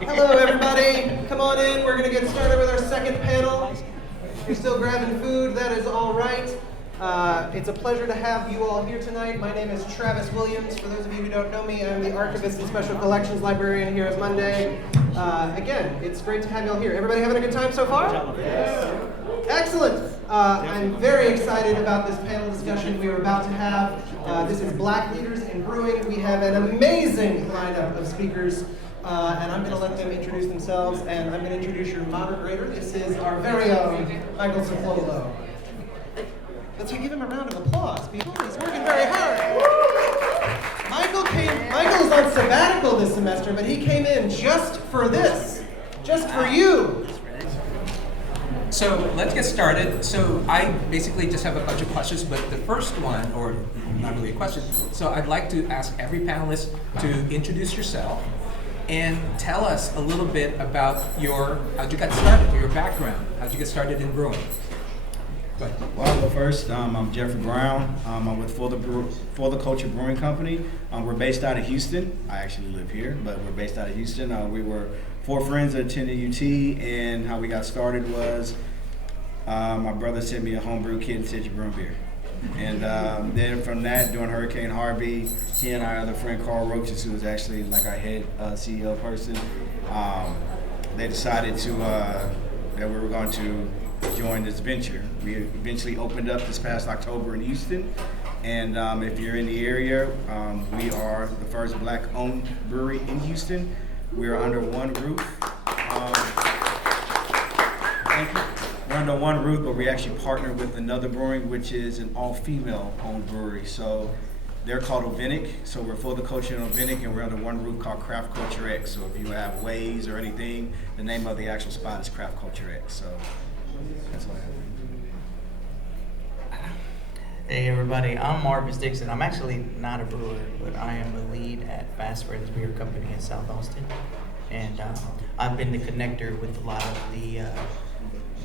Hello, everybody. Come on in. We're going to get started with our second panel. If you're still grabbing food, that is all right. It's a pleasure to have you all here tonight. My name is Travis Williams. For those of you who don't know me, I'm the Archivist and Special Collections Librarian here at Munday. Again, it's great to have you all here. Everybody having a good time so far? Yes. Excellent. I'm very excited about this panel discussion we are about to have. This is Black Leaders in Brewing. We have an amazing lineup of speakers. And I'm going to let them introduce themselves, and I'm going to introduce your moderator. This is our very own Michael Cifolo. Let's give him a round of applause, people. He's working very hard. Michael is on sabbatical this semester, but he came in just for this, just for you. So let's get started. So I basically just have a bunch of questions, but the first one, or not really a question, so I'd like to ask every panelist to introduce yourself and tell us a little bit about how'd you get started, your background, how'd you get started in brewing? Go ahead. Well, first, I'm Jeffrey Brown. I'm with For the Culture Brewing Company. We're based out of Houston. I actually live here, but we're based out of Houston. We were 4 friends that attended UT, and how we got started was my brother sent me a homebrew kit and said, "You brewing beer." And then from that, during Hurricane Harvey, he and our other friend Carl Roaches, who was actually like our head CEO person, they decided that we were going to join this venture. We eventually opened up this past October in Houston, and if you're in the area, we are the first Black-owned brewery in Houston. We're under one roof. Thank you. We're under one roof, but we actually partner with another brewing, which is an all-female owned brewery. So they're called Ovenic. So we're For the Culture and Ovenic, and we're under one roof called Craft Culture X. So if you have ways or anything, the name of the actual spot is Craft Culture X. So that's what I have. Hey everybody, I'm Marvis, Dixon. I'm actually not a brewer, but I am the lead at Fast Friends Beer Company in South Austin. And I've been the connector with a lot of the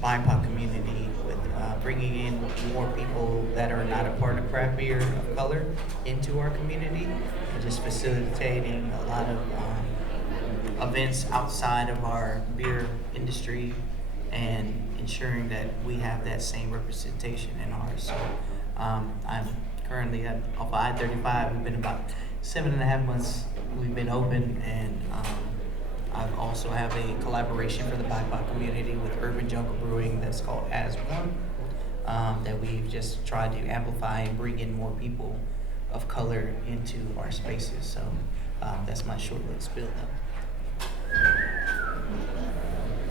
BIPOC community with bringing in more people that are not a part of craft beer of color into our community, and just facilitating a lot of events outside of our beer industry and ensuring that we have that same representation in ours. So I'm currently off I-35. We've been about 7.5 months we've been open, and I've also have a collaboration for the BIPOC community with Urban Jungle Brewing that's called As One, that we've just tried to amplify and bring in more people of color into our spaces. So that's my short little spiel though.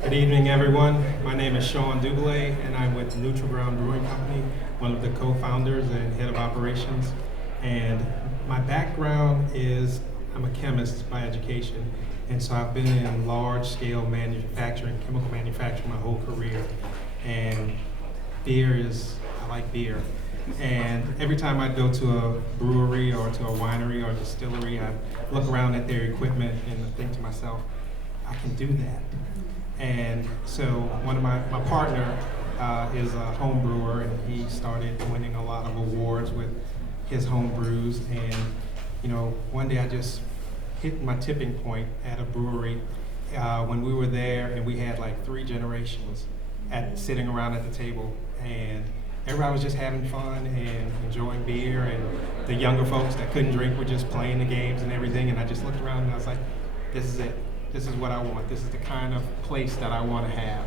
Good evening, everyone. My name is Sean Doublet, and I'm with Neutral Ground Brewing Company, one of the co-founders and head of operations. And my background is I'm a chemist by education, and so I've been in large-scale manufacturing, chemical manufacturing my whole career. And I like beer. And every time I go to a brewery or to a winery or a distillery, I look around at their equipment and think to myself, I can do that. And so one of my partner is a home brewer, and he started winning a lot of awards with his home brews. And one day I just hit my tipping point at a brewery when we were there, and we had like 3 generations sitting around at the table, and everybody was just having fun and enjoying beer, and the younger folks that couldn't drink were just playing the games and everything. And I just looked around and I was like, this is it. This is what I want. This is the kind of place that I want to have.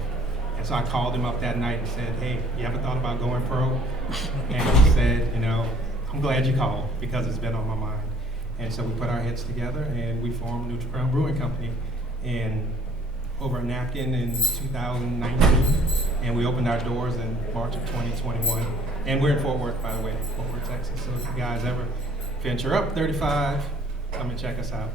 And so I called him up that night and said, hey, you ever thought about going pro? And he said, I'm glad you called because it's been on my mind. And so we put our heads together and we formed Neutral Ground Brewing Company over a napkin in 2019. And we opened our doors in March of 2021. And we're in Fort Worth, by the way, Fort Worth, Texas. So if you guys ever venture up 35, come and check us out.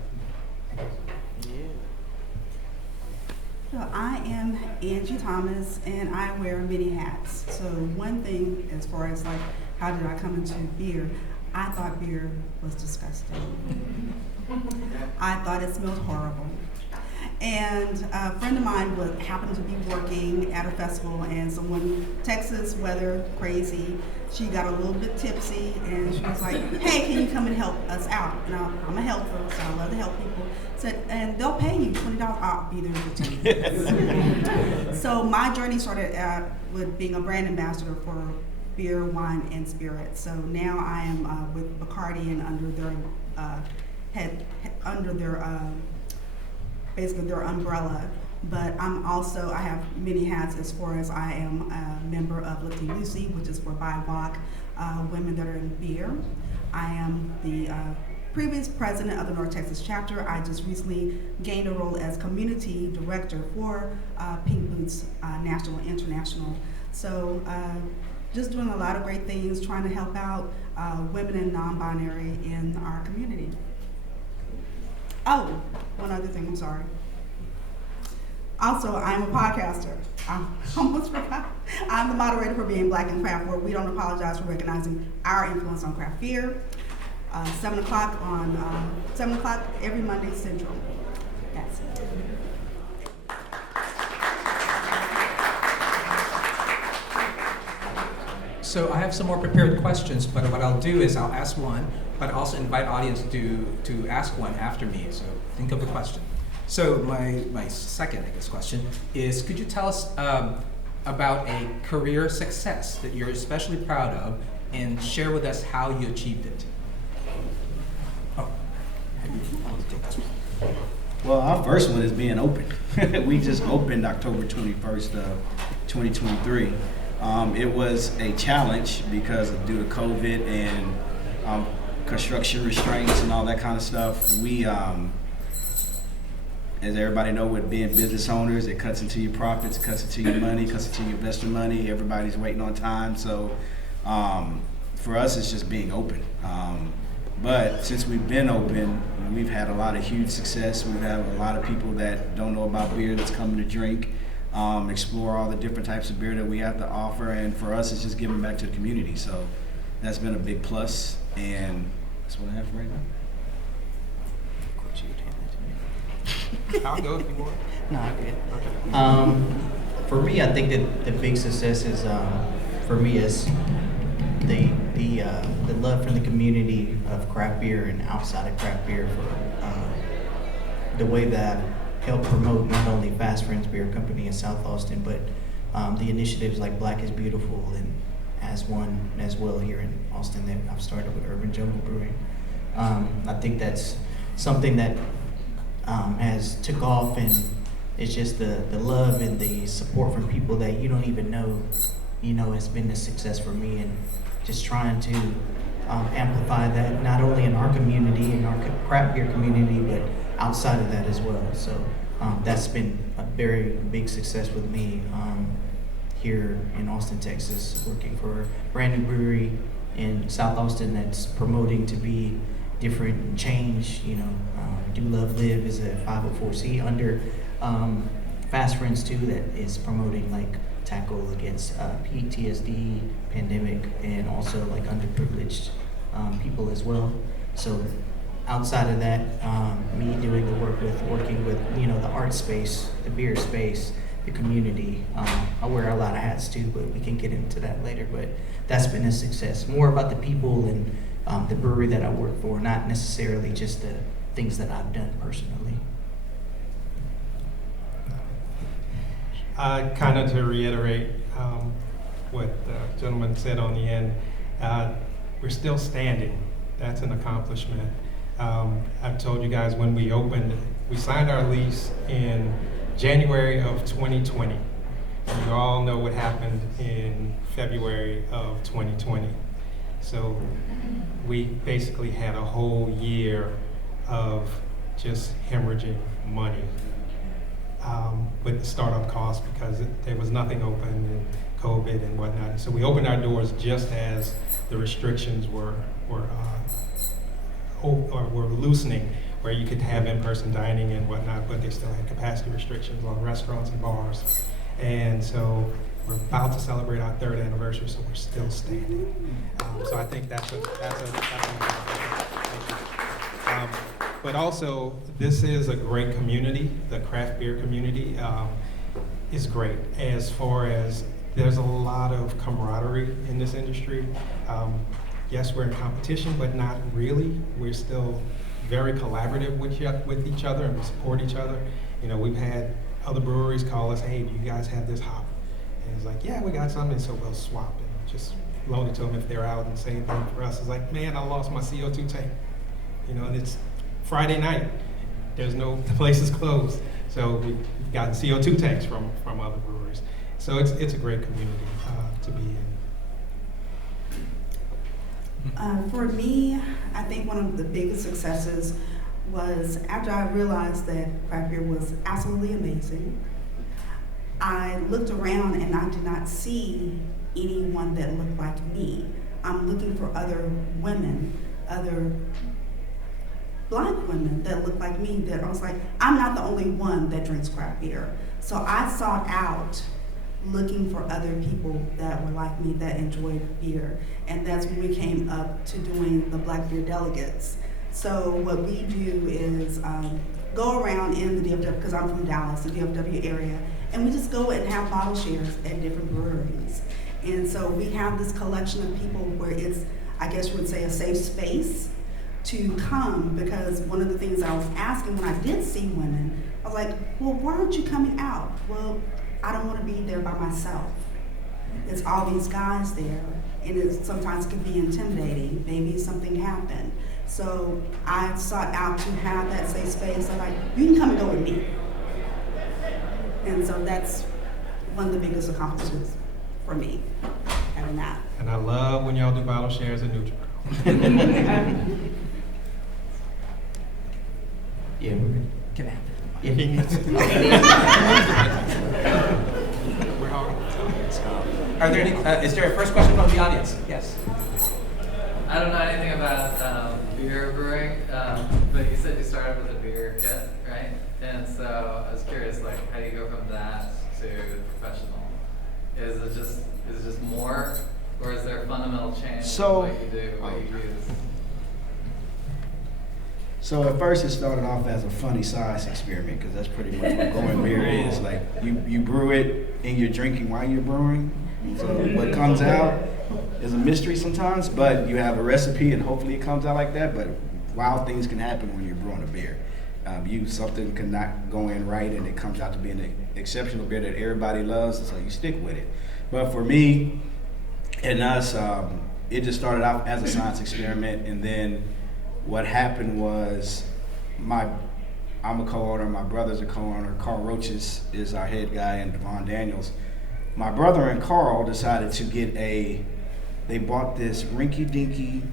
So I am Angie Thomas, and I wear many hats. So one thing, as far as like, how did I come into beer? I thought beer was disgusting. I thought it smelled horrible. And a friend of mine happened to be working at a festival, and someone, Texas weather, crazy, she got a little bit tipsy, and she was like, hey, can you come and help us out? Now, I'm a helper, so I love to help people. Said, and they'll pay you $20. I'll be there in 15 minutes. So my journey started with being a brand ambassador for beer, wine, and spirits. So now I am with Bacardi and under their basically their umbrella. But I have many hats as far as I am a member of Lifting Lucy, which is for BIPOC women that are in beer. I am the previous president of the North Texas chapter. I just recently gained a role as community director for Pink Boots National and International. So just doing a lot of great things, trying to help out women and non-binary in our community. Oh, one other thing, I'm sorry. Also, I'm a podcaster. I almost forgot. I'm the moderator for Being Black in Craft, where we don't apologize for recognizing our influence on craft beer. 7 o'clock every Monday Central. That's it. So I have some more prepared questions, but what I'll do is I'll ask one, but also invite audience to ask one after me. So think of the question. So my second, I guess, question is, could you tell us about a career success that you're especially proud of, and share with us how you achieved it? Well, our first one is being open. We just opened October 21st of 2023. It was a challenge because due to COVID and construction restraints and all that kind of stuff. We, as everybody know, with being business owners, it cuts into your profits, cuts into your money, cuts into your investor money. Everybody's waiting on time. So for us, it's just being open. But since we've been open, we've had a lot of huge success. We've had a lot of people that don't know about beer that's coming to drink, explore all the different types of beer that we have to offer. And for us, it's just giving back to the community. So that's been a big plus, and that's what I have for right now. I'll go if you want. No, I'm good. For me, I think that the big success is, for me, is the love from the community of craft beer and outside of craft beer for the way that I've helped promote not only Fast Friends Beer Company in South Austin, but the initiatives like Black is Beautiful and as one as well here in Austin that I've started with Urban Jungle Brewing. I think that's something that has took off, and it's just the love and the support from people that you don't even know, has been a success for me, and just trying to amplify that not only in our community, in our craft beer community, but outside of that as well. So that's been a very big success with me here in Austin, Texas, working for a brand new brewery in South Austin that's promoting to be different and change. Do Love Live is a 504c under Fast Friends too, that is promoting like tackle against PTSD, pandemic, and also like underprivileged people as well. So outside of that, me doing the working with the art space, the beer space, the community. I wear a lot of hats too, but we can get into that later. But that's been a success. More about the people and the brewery that I work for, not necessarily just the things that I've done personally. Kind of to reiterate what the gentleman said on the end, we're still standing. That's an accomplishment. I've told you guys when we opened, we signed our lease in January of 2020. You all know what happened in February of 2020. So we basically had a whole year of just hemorrhaging money with the startup costs because there was nothing open and COVID and whatnot. So we opened our doors just as the restrictions were loosening, where you could have in-person dining and whatnot, but they still had capacity restrictions on restaurants and bars. And so we're about to celebrate our 3rd anniversary, so we're still standing. So I think that's a But also, this is a great community. The craft beer community is great. As far as there's a lot of camaraderie in this industry. Yes, we're in competition, but not really. We're still very collaborative with each other, and we support each other. You know, we've had other breweries call us, hey, do you guys have this hop? And it's like, yeah, we got something, so we'll swap and just loan it to them if they're out. And same thing for us. It's like, man, I lost my CO2 tank. You know, and it's Friday night. The place is closed. So we've gotten CO2 tanks from other breweries. So it's a great community to be in. For me, I think one of the biggest successes was after I realized that craft beer was absolutely amazing. I looked around and I did not see anyone that looked like me. I'm looking for other women, other Black women that look like me, that I was like, I'm not the only one that drinks craft beer. So I sought out looking for other people that were like me that enjoyed beer. And that's when we came up to doing the Black Beer Delegates. So what we do is go around in the DFW, because I'm from Dallas, the DFW area, and we just go and have bottle shares at different breweries. And so we have this collection of people where it's, I guess you would say, a safe space to come, because one of the things I was asking when I did see women, I was like, well, why aren't you coming out? Well, I don't want to be there by myself. It's all these guys there, and it sometimes can be intimidating. Maybe something happened. So I sought out to have that safe space. I'm like, you can come and go with me. And so that's one of the biggest accomplishments for me, having that. And I love when y'all do bottle shares at Neutral. Yeah, Can I have We're all Are there any, is there a first question from the audience? Yes. I don't know anything about beer brewing, but you said you started with a beer kit, right? And so I was curious, like, how do you go from that to professional? Is it just more, or is there a fundamental change So- in what you do, what you use? So at first it started off as a funny science experiment, because that's pretty much what growing beer is. Like you brew it and you're drinking while you're brewing. So what comes out is a mystery sometimes, but you have a recipe and hopefully it comes out like that. But wild things can happen when you're brewing a beer. Something cannot go in right and it comes out to be an exceptional beer that everybody loves, and so you stick with it. But for me and us, it just started out as a science experiment, and then what happened was I'm a co-owner, my brother's a co-owner, Carl Roaches is our head guy, and Devon Daniels. My brother and Carl decided to get they bought this rinky-dinky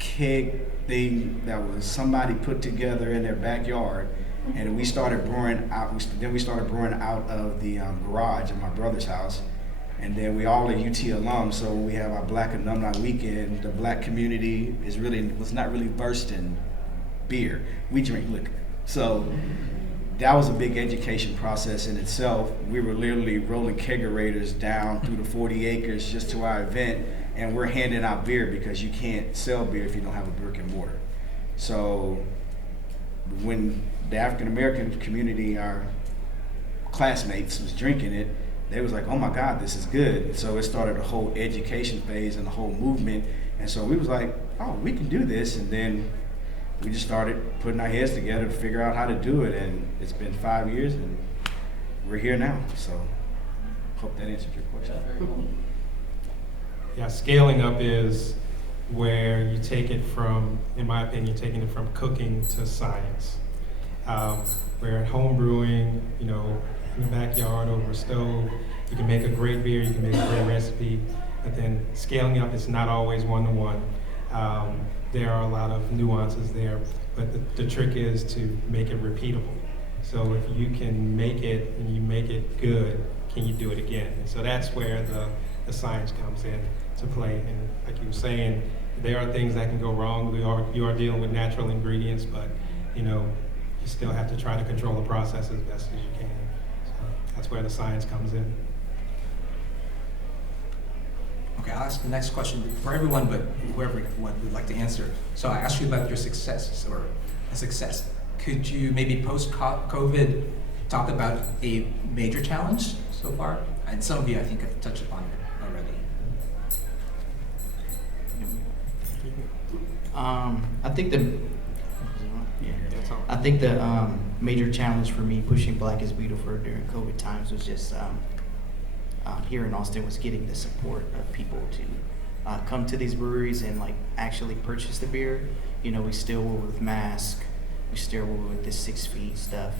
keg thing that was somebody put together in their backyard, and we started brewing out. Then we started brewing out of the garage at my brother's house. And then we all are UT alums, so when we have our Black Alumni Weekend, the Black community was not really versed in beer. We drink liquor. So that was a big education process in itself. We were literally rolling kegerators down through the 40 acres just to our event, and we're handing out beer because you can't sell beer if you don't have a brick and mortar. So when the African American community, our classmates, was drinking it, they was like, oh my God, this is good. And so it started a whole education phase and a whole movement. And so we was like, oh, we can do this. And then we just started putting our heads together to figure out how to do it. And it's been 5 years and we're here now. So hope that answered your question. That's very cool. Yeah, scaling up is where you take it from, in my opinion, taking it from cooking to science. Where at home brewing, you know, in the backyard over a stove, you can make a great beer, you can make a great recipe, but then scaling up is not always one-to-one. There are a lot of nuances there, but the trick is to make it repeatable. So if you can make it and you make it good, can you do it again? And so that's where the science comes in to play. And like you were saying, there are things that can go wrong. You are dealing with natural ingredients, but you know, you still have to try to control the process as best as you can. So that's where the science comes in. Okay, I'll ask the next question for everyone, but whoever would like to answer. So I asked you about your successes, or a success. Could you maybe post-COVID talk about a major challenge so far? And some of you, I think, have touched upon it already. I think the major challenge for me pushing Black is Beautiful during COVID times was just here in Austin was getting the support of people to come to these breweries and like actually purchase the beer. You know, we still were with masks, we still were with the 6 feet stuff,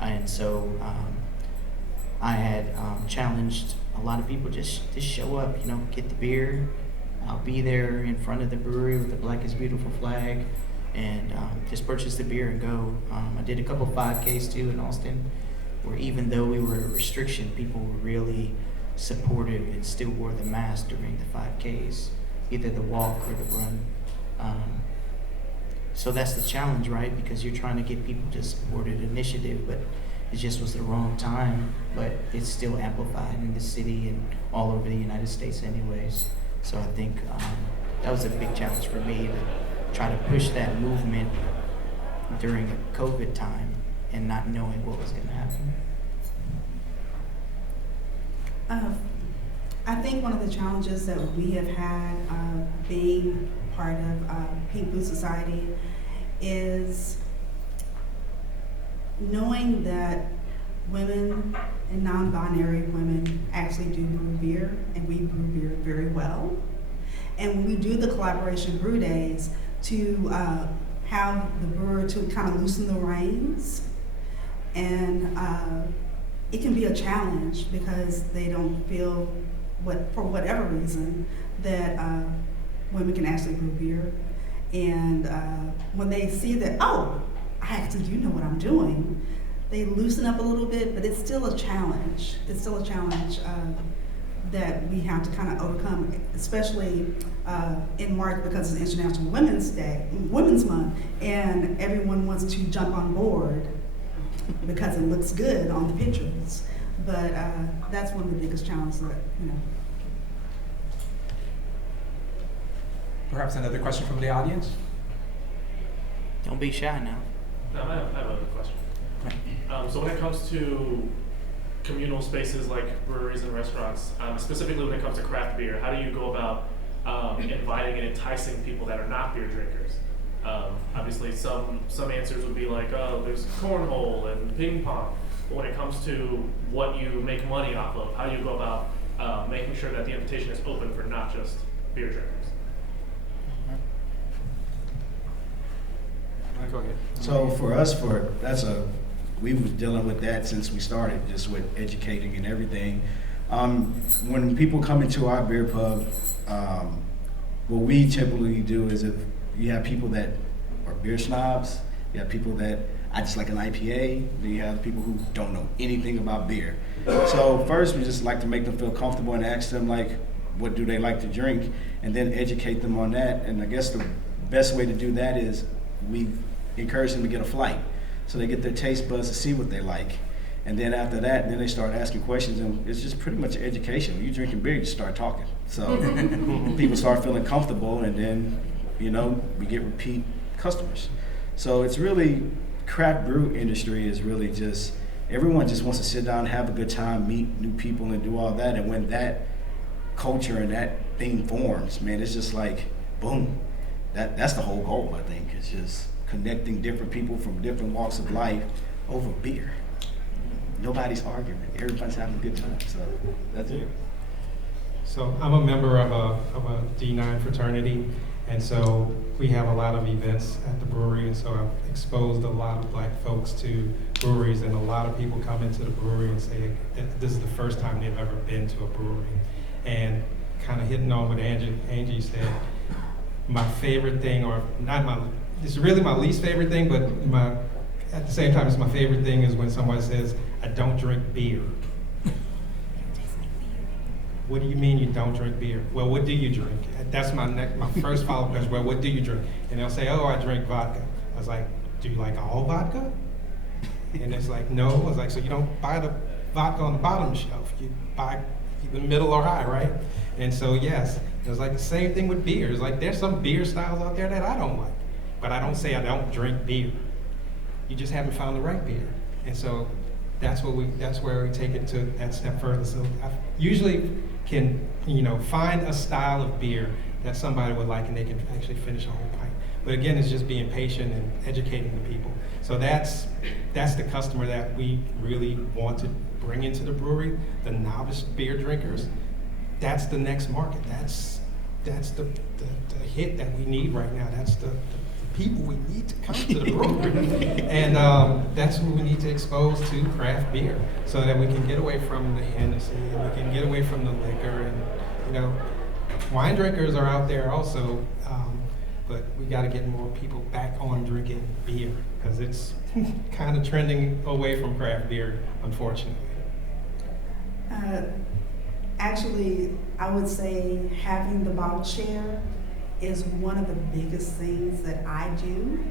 and so I had challenged a lot of people just show up, you know, get the beer. I'll be there in front of the brewery with the Black is Beautiful flag, and just purchase the beer and go. I did a couple 5Ks too in Austin, where even though we were a restriction, people were really supportive and still wore the mask during the 5Ks, either the walk or the run. So that's the challenge, right? Because you're trying to get people to support an initiative, but it just was the wrong time. But it's still amplified in the city and all over the United States anyways. So I think that was a big challenge for me to try to push that movement during a COVID time and not knowing what was going to happen. I think one of the challenges that we have had being part of Pink Food Society is knowing that women and non-binary women actually do brew beer, and we brew beer very well. And when we do the collaboration brew days, to have the brewer to kind of loosen the reins, and it can be a challenge because they don't feel, for whatever reason, that women can actually brew beer. And when they see that, oh, I actually do know what I'm doing, they loosen up a little bit, but it's still a challenge. It's still a challenge that we have to kind of overcome, especially in March because it's International Women's Month, and everyone wants to jump on board because it looks good on the pictures. But that's one of the biggest challenges that, you know. Perhaps another question from the audience? Don't be shy now. No, I have another question. So when it comes to communal spaces like breweries and restaurants, specifically when it comes to craft beer, how do you go about inviting and enticing people that are not beer drinkers? Obviously, some answers would be like, oh, there's cornhole and ping pong. But when it comes to what you make money off of, how do you go about making sure that the invitation is open for not just beer drinkers? Go ahead. So for us, we was dealing with that since we started, just with educating and everything. When people come into our beer pub, what we typically do is if you have people that are beer snobs, you have people that I just like an IPA, then you have people who don't know anything about beer. So first, we just like to make them feel comfortable and ask them like, what do they like to drink, and then educate them on that. And I guess the best way to do that is we encourage them to get a flight, so they get their taste buds to see what they like. And then after that, then they start asking questions, and it's just pretty much education. When you're drinking beer, you start talking. So people start feeling comfortable, and then, you know, we get repeat customers. So it's really, craft brew industry is really just, everyone just wants to sit down, have a good time, meet new people, and do all that. And when that culture and that thing forms, man, it's just like, boom. That's the whole goal, I think. It's just connecting different people from different walks of life over beer. Nobody's arguing. Everybody's having a good time. So that's it. So I'm a member of a D9 fraternity, and so we have a lot of events at the brewery, and so I've exposed a lot of Black folks to breweries, and a lot of people come into the brewery and say that this is the first time they've ever been to a brewery. And kind of hitting on what Angie said, my favorite thing, or not my, it's really my least favorite thing, but at the same time, it's my favorite thing is when someone says, I don't drink beer. What do you mean you don't drink beer? Well, what do you drink? That's my first follow-up question. Well, what do you drink? And they'll say, oh, I drink vodka. I was like, do you like all vodka? And it's like, no. I was like, so you don't buy the vodka on the bottom shelf. You buy either middle or high, right? And so, yes, it was like the same thing with beer. It's like there's some beer styles out there that I don't like. but I don't say I don't drink beer. You just haven't found the right beer. And so that's where we take it to that step further. So I usually can, find a style of beer that somebody would like and they can actually finish a whole pint. But again, it's just being patient and educating the people. So that's the customer that we really want to bring into the brewery, the novice beer drinkers. That's the next market. That's the hit that we need right now. That's the people we need to come to the brewery. And that's who we need to expose to craft beer so that we can get away from the Hennessy and we can get away from the liquor. And, wine drinkers are out there also, but we got to get more people back on drinking beer because it's kind of trending away from craft beer, unfortunately. Actually, I would say having the bottle share is one of the biggest things that I do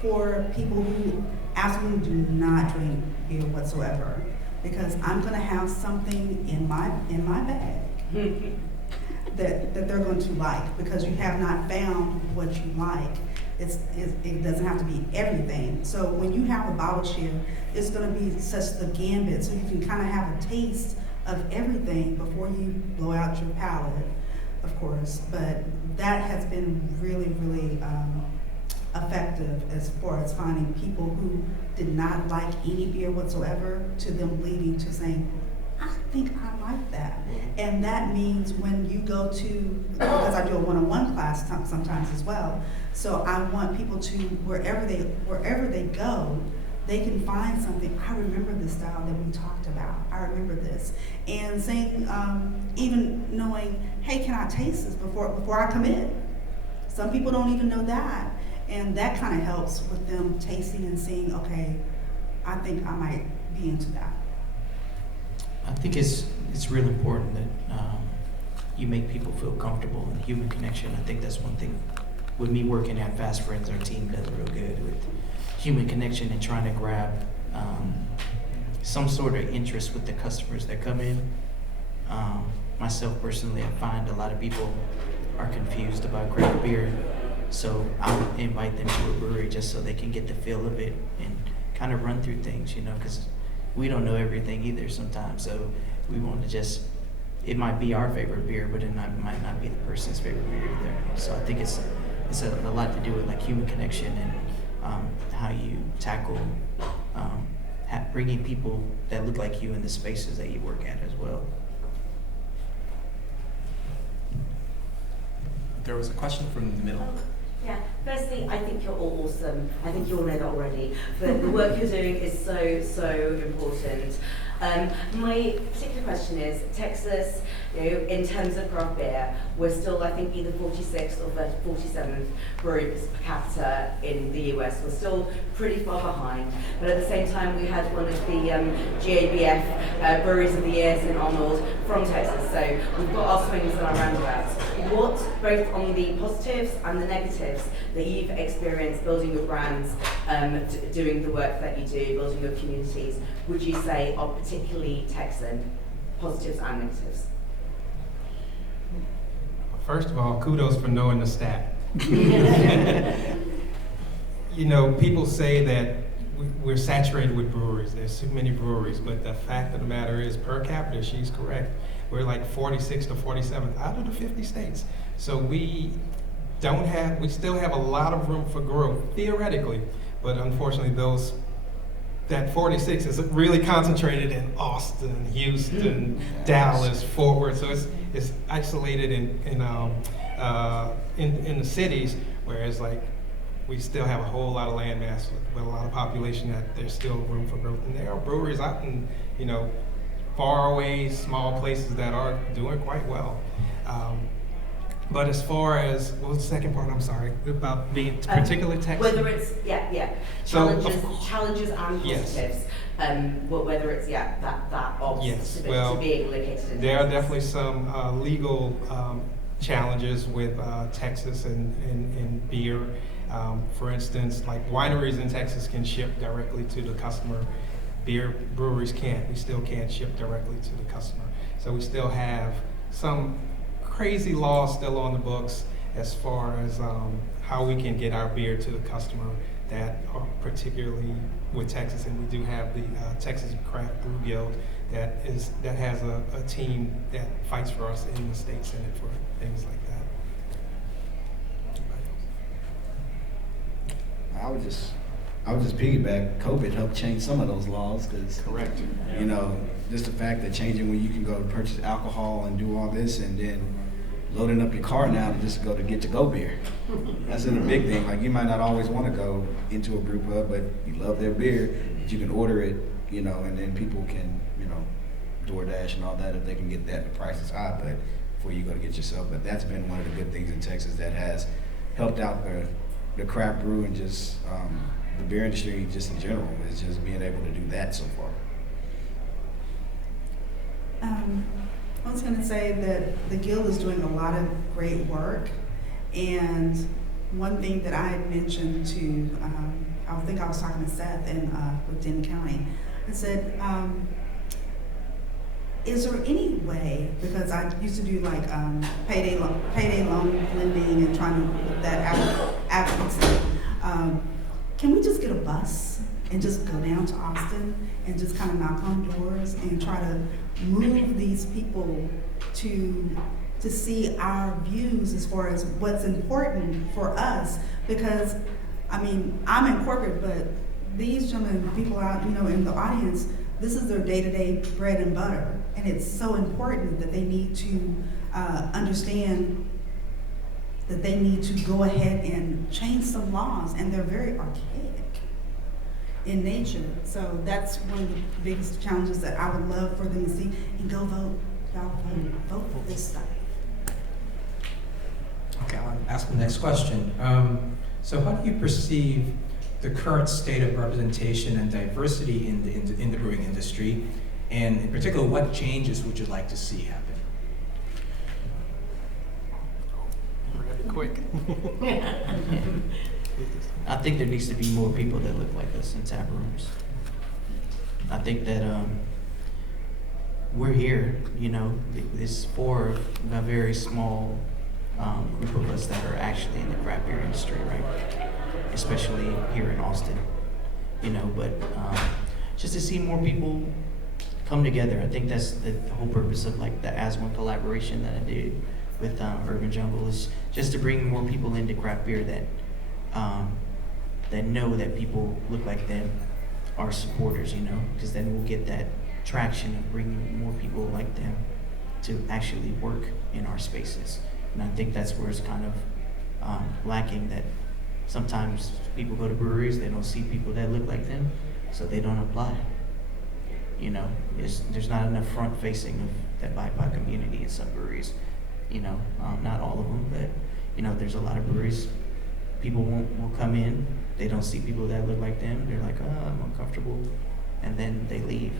for people who absolutely do not drink beer whatsoever, because I'm going to have something in my bag that they're going to like, because you have not found what you like. It doesn't have to be everything. So when you have a bottle share, it's going to be such the gambit, so you can kind of have a taste of everything before you blow out your palate, of course. But that has been really, really effective as far as finding people who did not like any beer whatsoever to them leaving to saying, I think I like that. And that means when you go to, because I do a one-on-one class sometimes as well, so I want people to, wherever they go, they can find something. I remember the style that we talked about. I remember this. And saying, even knowing, hey, can I taste this before I come in? Some people don't even know that. And that kind of helps with them tasting and seeing, okay, I think I might be into that. I think it's really important that you make people feel comfortable and human connection. I think that's one thing with me working at Fast Friends, our team does real good with human connection and trying to grab some sort of interest with the customers that come in. Myself personally, I find a lot of people are confused about craft beer, so I'll invite them to a brewery just so they can get the feel of it and kind of run through things, because we don't know everything either sometimes, so we want to just, it might be our favorite beer, but it might not be the person's favorite beer either. So I think it's a lot to do with like human connection and how you tackle bringing people that look like you in the spaces that you work at as well. There was a question from the middle. Yeah, firstly, I think you're all awesome. I think you all know that already. But the work you're doing is so important. My particular question is, Texas, in terms of craft beer, we're still, I think, either 46th or 47th brewery per capita in the US. We're still pretty far behind. But at the same time, we had one of the GABF Breweries of the Year, St. Arnold, from Texas. So we've got our swings and our roundabouts. What, both on the positives and the negatives, that you've experienced building your brands, doing the work that you do, building your communities, would you say are particularly Texan, positives and negatives? First of all, kudos for knowing the stat. People say that we're saturated with breweries. There's too many breweries, but the fact of the matter is, per capita, she's correct. We're like 46 to 47th out of the 50 states. So we still have a lot of room for growth, theoretically, but unfortunately that 46 is really concentrated in Austin, Houston, Dallas, Fort Worth. So it's isolated in the cities, whereas like we still have a whole lot of land mass with a lot of population that there's still room for growth. And there are breweries out in far away, small places that are doing quite well. But as far as, what was the second part? I'm sorry, about the particular Texas? Whether it's, So, challenges and positives. Yes. Whether it's, that Yes, to well, being located in there are Texas. definitely some legal challenges with Texas and beer. For instance, like wineries in Texas can ship directly to the customer. Beer breweries can't. We still can't ship directly to the customer. So we still have some crazy laws still on the books as far as how we can get our beer to the customer that are particularly with Texas, and we do have the Texas Craft Brew Guild that has a team that fights for us in the state senate for things like that. I would just piggyback. COVID helped change some of those laws because, Correct. you know, just the fact that changing when you can go purchase alcohol and do all this, and then loading up your car now to just go to get to-go beer. That's a big thing. Like, you might not always want to go into a brew pub, but you love their beer, but you can order it, you know, and then people can, you know, DoorDash and all that if they can get that. The price is high, but before you go to get yourself. But that's been one of the good things in Texas that has helped out the craft brew and just the beer industry just in general, is just being able to do that so far. I was going to say that the Guild is doing a lot of great work, and one thing that I had mentioned to, I think I was talking to Seth with Denton County, I said, is there any way, because I used to do like payday loan lending and trying to put that advocacy, can we just get a bus and just go down to Austin and just kind of knock on doors and try to move these people to see our views as far as what's important for us? Because, I mean, I'm in corporate, but these gentlemen, people out, you know, in the audience, this is their day-to-day bread and butter. And it's so important that they need to understand that they need to go ahead and change some laws, and they're very archaic in nature. So that's one of the biggest challenges that I would love for them to see, and go vote. Y'all vote for this stuff. Okay, I'll ask the next question. So how do you perceive the current state of representation and diversity in the brewing industry? And in particular, what changes would you like to see happen? Quick. I think there needs to be more people that look like us in tap rooms. I think that we're here, you know, it's for a very small group of us that are actually in the craft beer industry, right? Especially here in Austin, you know, but just to see more people come together. I think that's the whole purpose of like the As One collaboration that I did with Urban Jungle, is just to bring more people into craft beer that that know that people look like them are supporters, you know, because then we'll get that traction of bringing more people like them to actually work in our spaces. And I think that's where it's kind of lacking, that sometimes people go to breweries, they don't see people that look like them, so they don't apply. You know, there's not enough front facing of that BIPOC community in some breweries. You know, not all of them, but you know, there's a lot of breweries. People will come in, they don't see people that look like them. They're like, oh, I'm uncomfortable, and then they leave.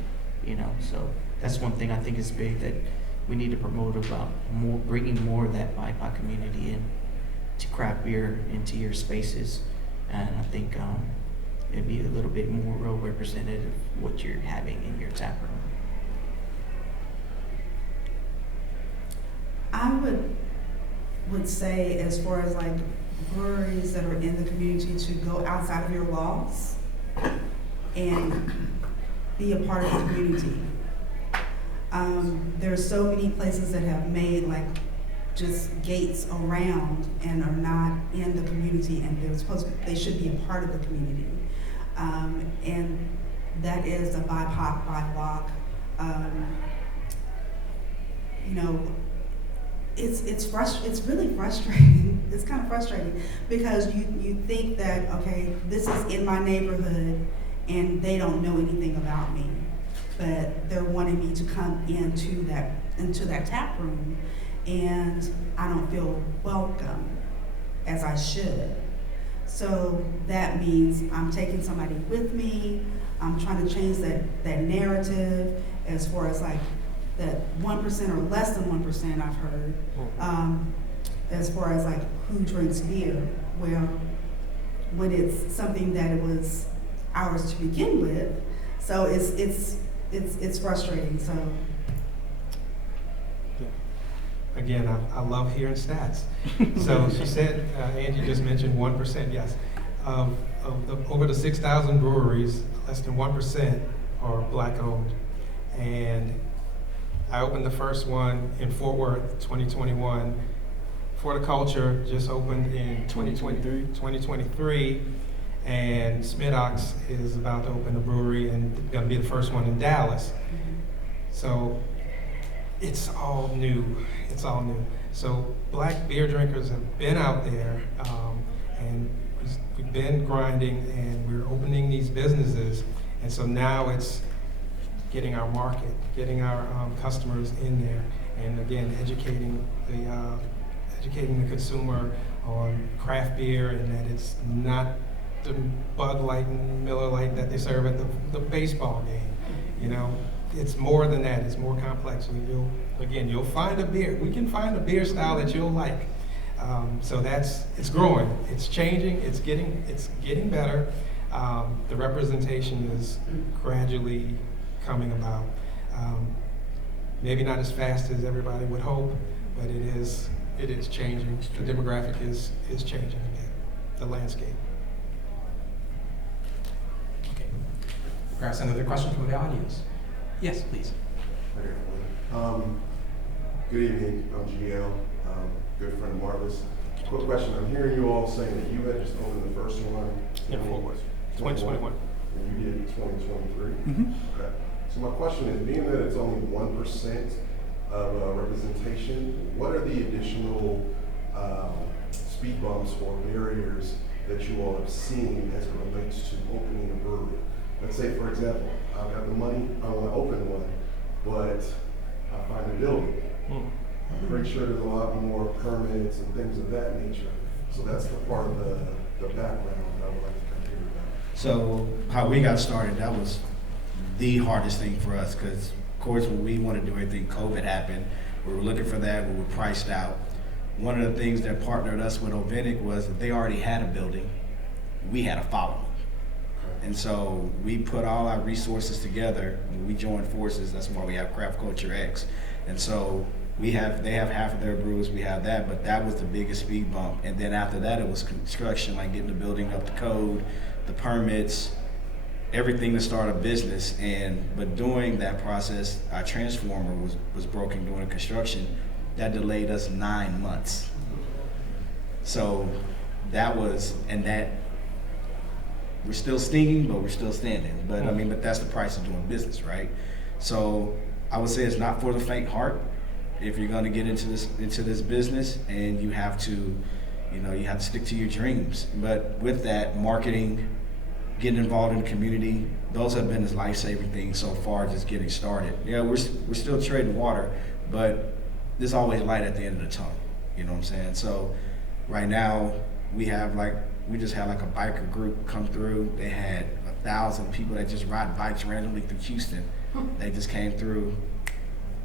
You know, so that's one thing I think is big that we need to promote, about more, bringing more of that BIPOC community in to craft beer into your spaces, and I think it'd be a little bit more well represented of what you're having in your tap room. I would say, as far as like breweries that are in the community, to go outside of your walls and be a part of the community. There's so many places that have made like just gates around and are not in the community, and they should be a part of the community. And that is the BIPOC, BIPOC. You know, it's really frustrating. It's kind of frustrating because you think that, okay, this is in my neighborhood and they don't know anything about me, but they're wanting me to come into that tap room, and I don't feel welcome as I should. So that means I'm taking somebody with me. I'm trying to change that narrative as far as like that 1% or less than 1% I've heard, as far as like who drinks beer, where when it's something that it was ours to begin with. So it's frustrating. So again, I love hearing stats. So she said, Angie just mentioned 1%, yes. Over the 6,000 breweries, less than 1% are black owned. And I opened the first one in Fort Worth, 2021. For the Culture just opened in 2023. And Smidox is about to open a brewery and gonna be the first one in Dallas. So it's all new. It's all new. So black beer drinkers have been out there, and we've been grinding, and we're opening these businesses. And so now it's getting our market, getting our customers in there, and again educating the consumer on craft beer, and that it's not the Bud Light and Miller Lite that they serve at the baseball game. You know, it's more than that. It's more complex. You'll find a beer. We can find a beer style that you'll like. So it's growing. It's changing. It's getting better. The representation is gradually coming about. Maybe not as fast as everybody would hope, but it is changing. The demographic is changing again. The landscape. Okay. Perhaps another question from the audience. Yes, please. Good evening, I'm GL, good friend of Marvis. Quick question, I'm hearing you all saying that you had just opened the first one In Fort Worth, 2021. And you did 2023? Okay. So my question is, being that it's only 1% of representation, what are the additional speed bumps or barriers that you all have seen as it relates to opening a brewery? Let's say, for example, I've got the money, I want to open one, but I find a building. I'm pretty sure there's a lot more permits and things of that nature. So that's the part of the background that I would like to kind of hear about. So how we got started, that was the hardest thing for us, because of course when we wanted to do anything, COVID happened. We were looking for that, we were priced out. One of the things that partnered us with Ovenic was that they already had a building. We had to follow them. And so we put all our resources together and we joined forces. That's why we have Craft Culture X. And so they have half of their brews, we have that, but that was the biggest speed bump. And then after that, it was construction, like getting the building up to code, the permits, everything to start a business. But during that process, our transformer was broken during construction. That delayed us 9 months. So we're still stinging, but we're still standing. But that's the price of doing business, right? So I would say it's not for the faint heart. If you're going to get into this business, and you have to stick to your dreams. But with that, marketing, getting involved in the community, those have been his life-saving things so far, just getting started. Yeah, we're still trading water, but there's always light at the end of the tunnel. You know what I'm saying? So right now we just had like a biker group come through. They had 1,000 people that just ride bikes randomly through Houston. They just came through.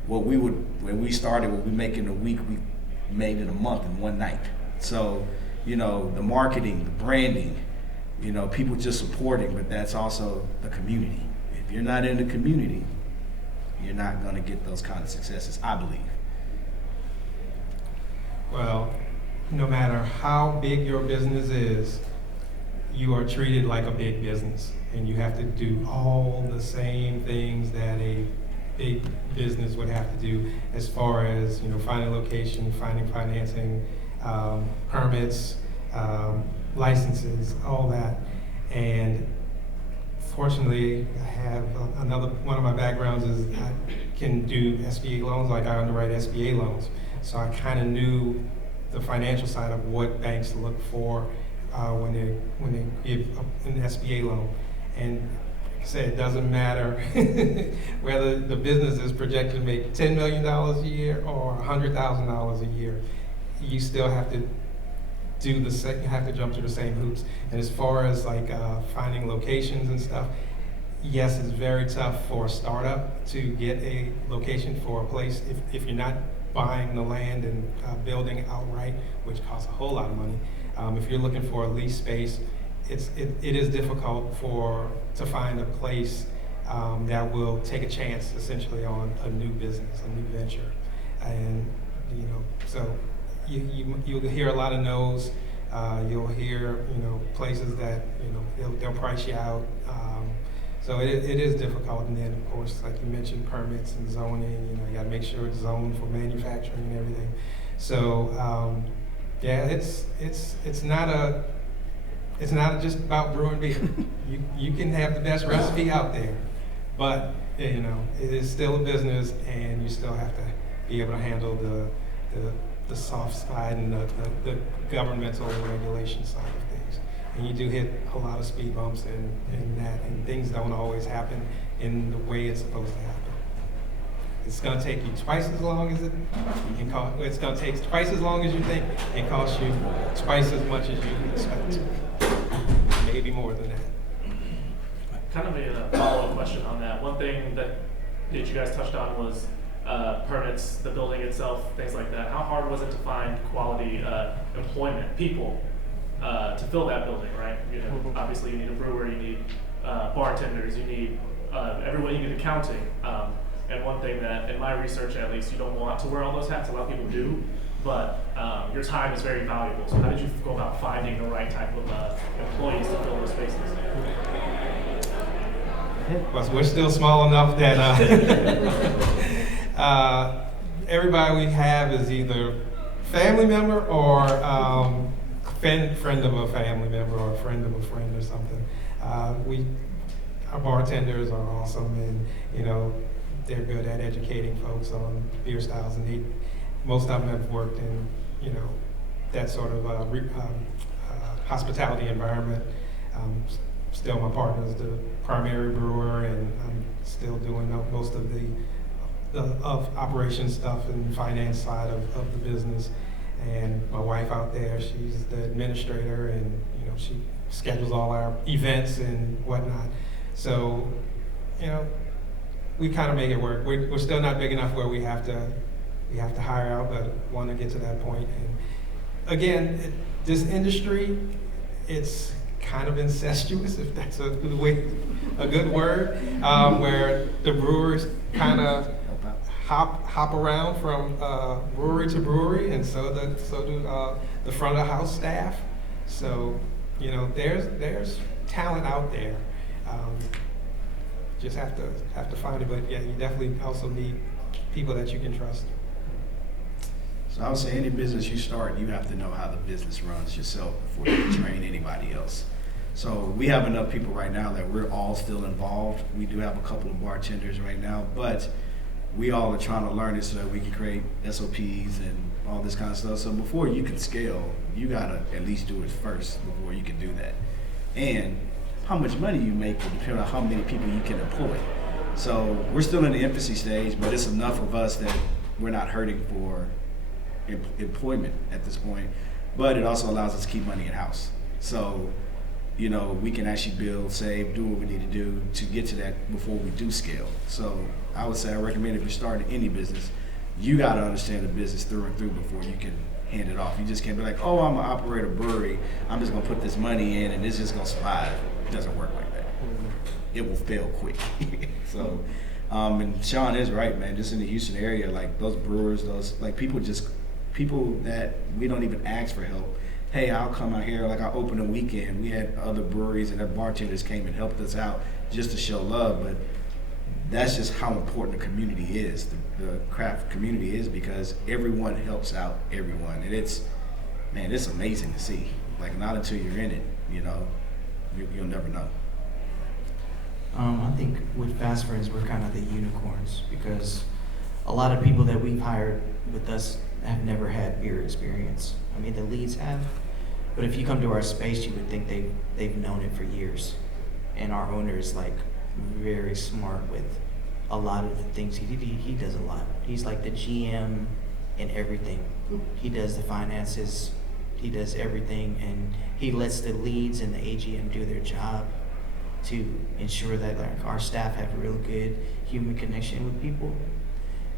When we started, what we make in a week, we made in a month in one night. So, the marketing, the branding, people just supporting, but that's also the community. If you're not in the community, you're not gonna get those kind of successes, I believe. Well, no matter how big your business is, you are treated like a big business, and you have to do all the same things that a big business would have to do, as far as finding location, finding financing, permits, licenses, all that. And fortunately, I have one of my backgrounds is I can do SBA loans, like I underwrite SBA loans. So I kind of knew the financial side of what banks look for when they give an SBA loan. And like I said, it doesn't matter whether the business is projected to make $10 million a year or $100,000 a year. You still have to you have to jump through the same hoops. And as far as finding locations and stuff, yes, it's very tough for a startup to get a location for a place if you're not buying the land and building outright, which costs a whole lot of money. If you're looking for a lease space, it is difficult to find a place that will take a chance essentially on a new business, a new venture. you know, so you'll hear a lot of no's. You'll hear, you know, places that, you know, they'll price you out. So it is difficult. And then, of course, like you mentioned, permits and zoning, you know, you got to make sure it's zoned for manufacturing and everything. So, yeah, it's not just about brewing beer. You can have the best recipe out there, but, you know, it is still a business, and you still have to be able to handle the soft side and the governmental regulation side of things. And you do hit a lot of speed bumps in that, and things don't always happen in the way it's supposed to happen. It's going to take you twice as long as it's going to take twice as long as you think, and cost you twice as much as you expect. Maybe more than that. Kind of a follow-up question on that. One thing that you guys touched on was permits, the building itself, things like that. How hard was it to find quality employment, people, to fill that building, right? You know, obviously you need a brewer, you need bartenders, you need everyone, you need accounting. And one thing that, in my research at least, you don't want to wear all those hats. A lot of people do, but your time is very valuable. So how did you go about finding the right type of employees to fill those spaces? Well, we're still small enough that everybody we have is either family member or friend of a family member or a friend of a friend or something. Our bartenders are awesome, and you know, they're good at educating folks on beer styles, and most of them have worked in, you know, that sort of hospitality environment. Still, my partner is the primary brewer, and I'm still doing most of the operation stuff and finance side of the business. And my wife out there, she's the administrator, and you know, she schedules all our events and whatnot. So, you know, we kind of make it work. We're still not big enough where we have to hire out, but want to get to that point. And again, this industry, it's kind of incestuous, if that's a good word, where the brewers kind of hop around from brewery to brewery, and so do the front of the house staff. So, you know, there's talent out there. Just have to find it, but yeah, you definitely also need people that you can trust. So I would say any business you start, you have to know how the business runs yourself before you can train anybody else. So we have enough people right now that we're all still involved. We do have a couple of bartenders right now, but we all are trying to learn it so that we can create SOPs and all this kind of stuff. So before you can scale, you gotta at least do it first before you can do that. And how much money you make will depend on how many people you can employ. So we're still in the infancy stage, but it's enough of us that we're not hurting for employment at this point. But it also allows us to keep money in-house. So, you know, we can actually build, save, do what we need to do to get to that before we do scale. So I would say I recommend if you're starting any business, you gotta understand the business through and through before you can hand it off. You just can't be like, oh, I'm gonna operate a brewery, I'm just gonna put this money in and it's just gonna survive. It doesn't work like that. It will fail quick. So, and Sean is right, man, just in the Houston area, like those brewers, those like people that we don't even ask for help. Hey, I'll come out here, like I opened a weekend, we had other breweries and their bartenders came and helped us out just to show love, but that's just how important the community is, the craft community is, because everyone helps out everyone, and it's amazing to see. Like, not until you're in it, you know, you'll never know. I think with Fast Friends, we're kind of the unicorns, because a lot of people that we've hired with us have never had beer experience. I mean, the leads have, but if you come to our space, you would think they've known it for years. And our owner is like very smart with a lot of the things he does a lot. He's like the GM in everything. He does the finances, he does everything, and he lets the leads and the AGM do their job to ensure that like our staff have a real good human connection with people,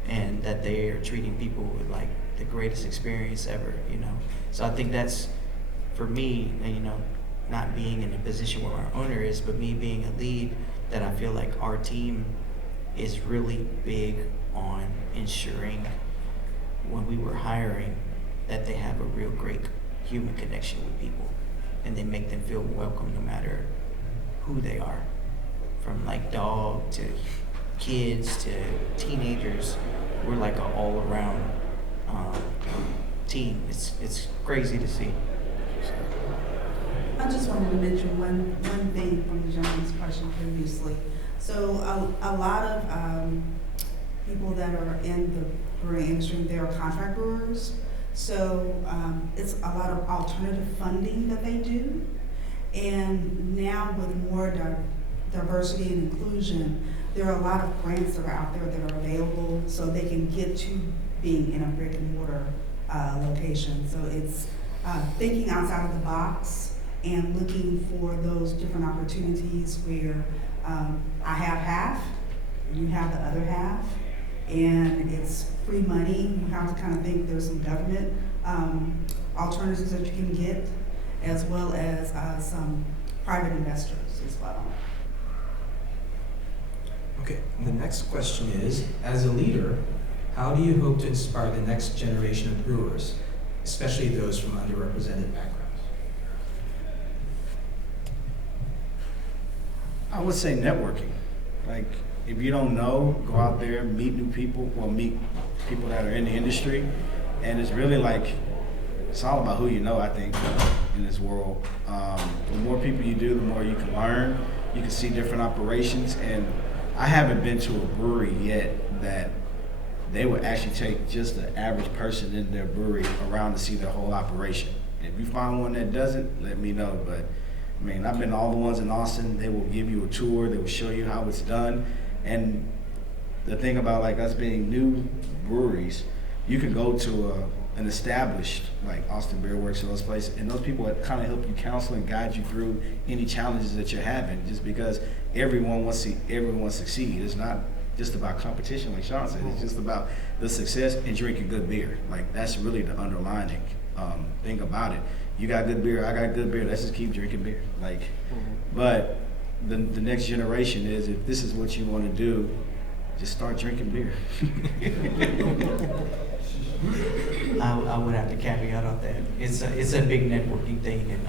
and that they are treating people with like the greatest experience ever, you know. So I think that's, for me, you know, not being in a position where our owner is, but me being a lead, that I feel like our team is really big on ensuring when we were hiring, that they have a real great human connection with people, and they make them feel welcome no matter who they are, from like dog to kids to teenagers. We're like an all-around team. It's crazy to see. I just wanted to mention one thing from the gentleman's question previously. So a lot of people that are in the brewing industry, they are contract brewers. So it's a lot of alternative funding that they do. And now with more diversity and inclusion, there are a lot of grants that are out there that are available so they can get to being in a brick and mortar location. So it's thinking outside of the box and looking for those different opportunities where I have half, you have the other half, and it's free money. You have to kind of think there's some government alternatives that you can get, as well as some private investors as well. Okay, the next question is, as a leader, how do you hope to inspire the next generation of brewers, especially those from underrepresented backgrounds? I would say networking. Like, if you don't know, go out there, meet new people, or meet people that are in the industry. And it's really like, it's all about who you know, I think, in this world. The more people you do, the more you can learn. You can see different operations. And I haven't been to a brewery yet that they would actually take just the average person in their brewery around to see their whole operation. If you find one that doesn't, let me know. But I mean, I've been to all the ones in Austin. They will give you a tour. They will show you how it's done. And the thing about like us being new breweries, you can go to an established like Austin Beer Works or those places, and those people kind of help you counsel and guide you through any challenges that you're having. Just because everyone wants to see everyone succeed. It's not just about competition, like Sean said. It's just about the success and drinking good beer. Like that's really the underlining thing about it. You got good beer, I got good beer. Let's just keep drinking beer. Like, but the next generation is, if this is what you want to do, just start drinking beer. I would have to caveat on that. It's a big networking thing, and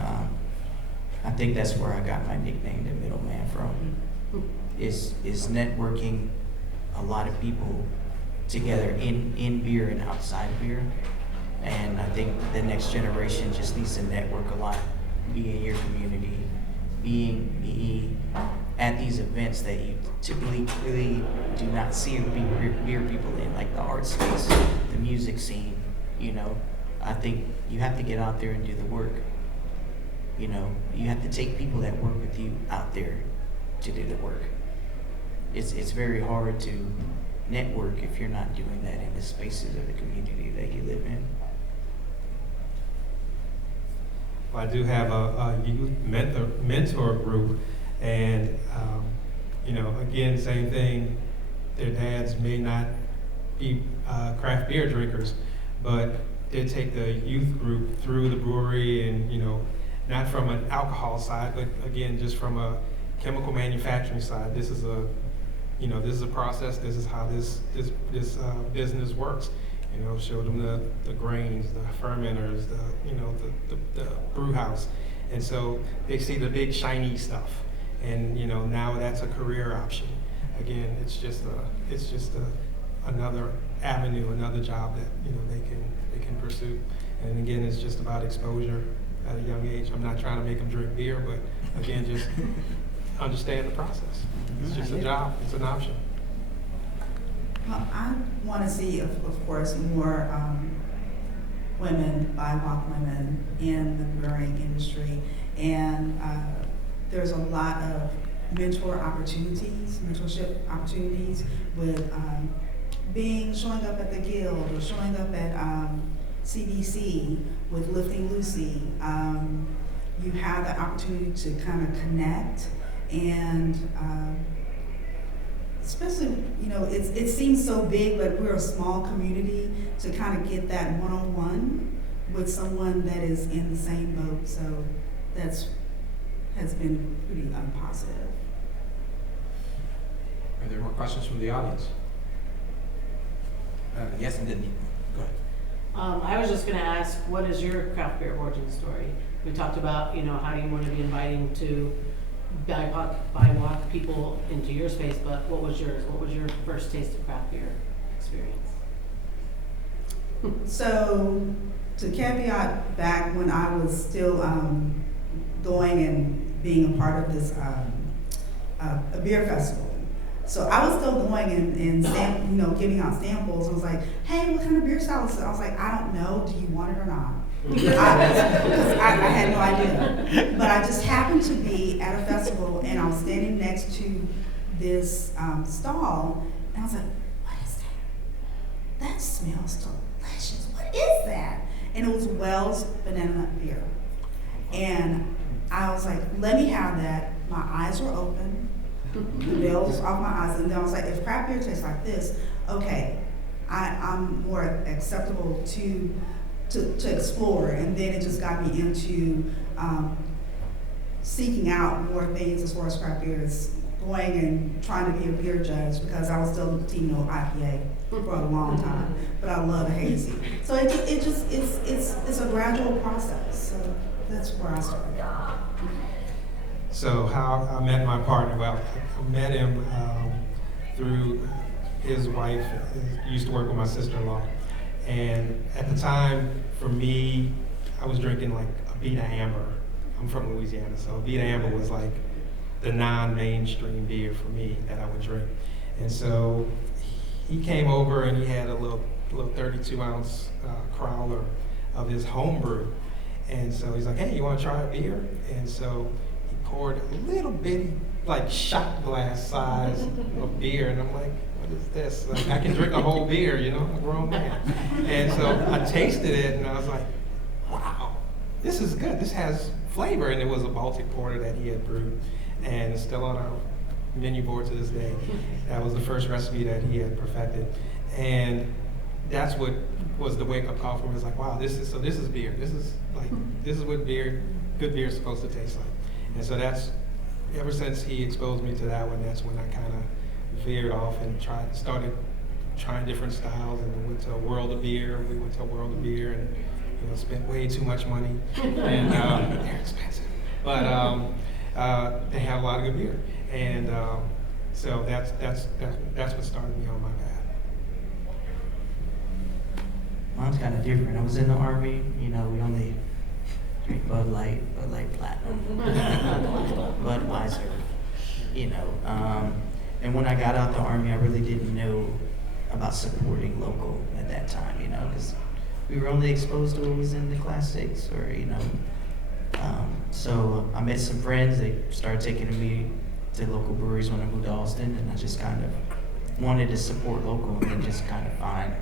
I think that's where I got my nickname, the middleman, from. Is networking a lot of people together in beer and outside of beer. And I think the next generation just needs to network a lot, be in your community, be at these events that you typically really do not see beer people in, like the art space, the music scene. You know, I think you have to get out there and do the work. You know, you have to take people that work with you out there to do the work. It's very hard to network if you're not doing that in the spaces of the community that you live in. I do have a youth mentor group, and you know, again, same thing. Their dads may not be craft beer drinkers, but they take the youth group through the brewery, and you know, not from an alcohol side, but again, just from a chemical manufacturing side. This is a, you know, this is a process. This is how this business works. You know, show them the grains, the fermenters, the brew house. And so they see the big shiny stuff. And you know, now that's a career option. Again, it's just another avenue, another job that, you know, they can pursue. And again, it's just about exposure at a young age. I'm not trying to make them drink beer, but again, just understand the process. It's just a job, it's an option. Well, I want to see, of course, more women, BIPOC women in the brewing industry. And there's a lot of mentorship opportunities with showing up at the Guild or showing up at CDC with Lifting Lucy. You have the opportunity to kind of connect and especially, you know, it seems so big, but we're a small community, to kind of get that one-on-one with someone that is in the same boat. So has been pretty positive. Are there more questions from the audience? Yes, and then go ahead. I was just gonna ask, what is your craft beer origin story? We talked about, how you want to be inviting to BIPOC people into your space, but what was yours? What was your first taste of craft beer experience? So, to caveat back when I was still going and being a part of this a beer festival. So I was still going and giving out samples. I was like, hey, what kind of beer style is it? I was like, I don't know. Do you want it or not? Because I had no idea. But I just happened to be at a festival and I was standing next to this stall and I was like, what is that? That smells delicious. What is that? And it was Wells Banana Nut Beer. And I was like, let me have that. My eyes were open. The veils off my eyes. And then I was like, if craft beer tastes like this, okay, I'm more acceptable to explore. And then it just got me into seeking out more things as far as craft beer is going and trying to be a beer judge because I was still team no IPA for a long time, but I love a hazy. So it's a gradual process. So that's where I started. So how I met my partner, well, I met him through his wife, used to work with my sister-in-law. And at the time, for me, I was drinking like a Vita Amber. I'm from Louisiana, so Vita Amber was like the non-mainstream beer for me that I would drink. And so he came over and he had a little 32-ounce crowler of his homebrew. And so he's like, hey, you want to try a beer? And so he poured a little bitty, like shot glass size of beer. And I'm like, what is this? Like, I can drink a whole beer, I'm a grown man. And so I tasted it and I was like, wow, this is good. This has flavor. And it was a Baltic Porter that he had brewed and it's still on our menu board to this day. That was the first recipe that he had perfected. And that's what was the wake-up call for me. It was like, wow, this is beer. This is what good beer is supposed to taste like. And so that's, ever since he exposed me to that one, that's when I kind of veered off and started trying different styles, and we went to a World of Beer. We went to a World of Beer and spent way too much money, and they're expensive. But they have a lot of good beer, and so that's what started me on my path. Mine's kind of different. I was in the Army, we only drink Bud Light Platinum, Budweiser, and when I got out the Army, I really didn't know about supporting local at that time, because we were only exposed to what was in the classics, or, so I met some friends. They started taking me to local breweries when I moved to Austin, and I just kind of wanted to support local and then just kind of find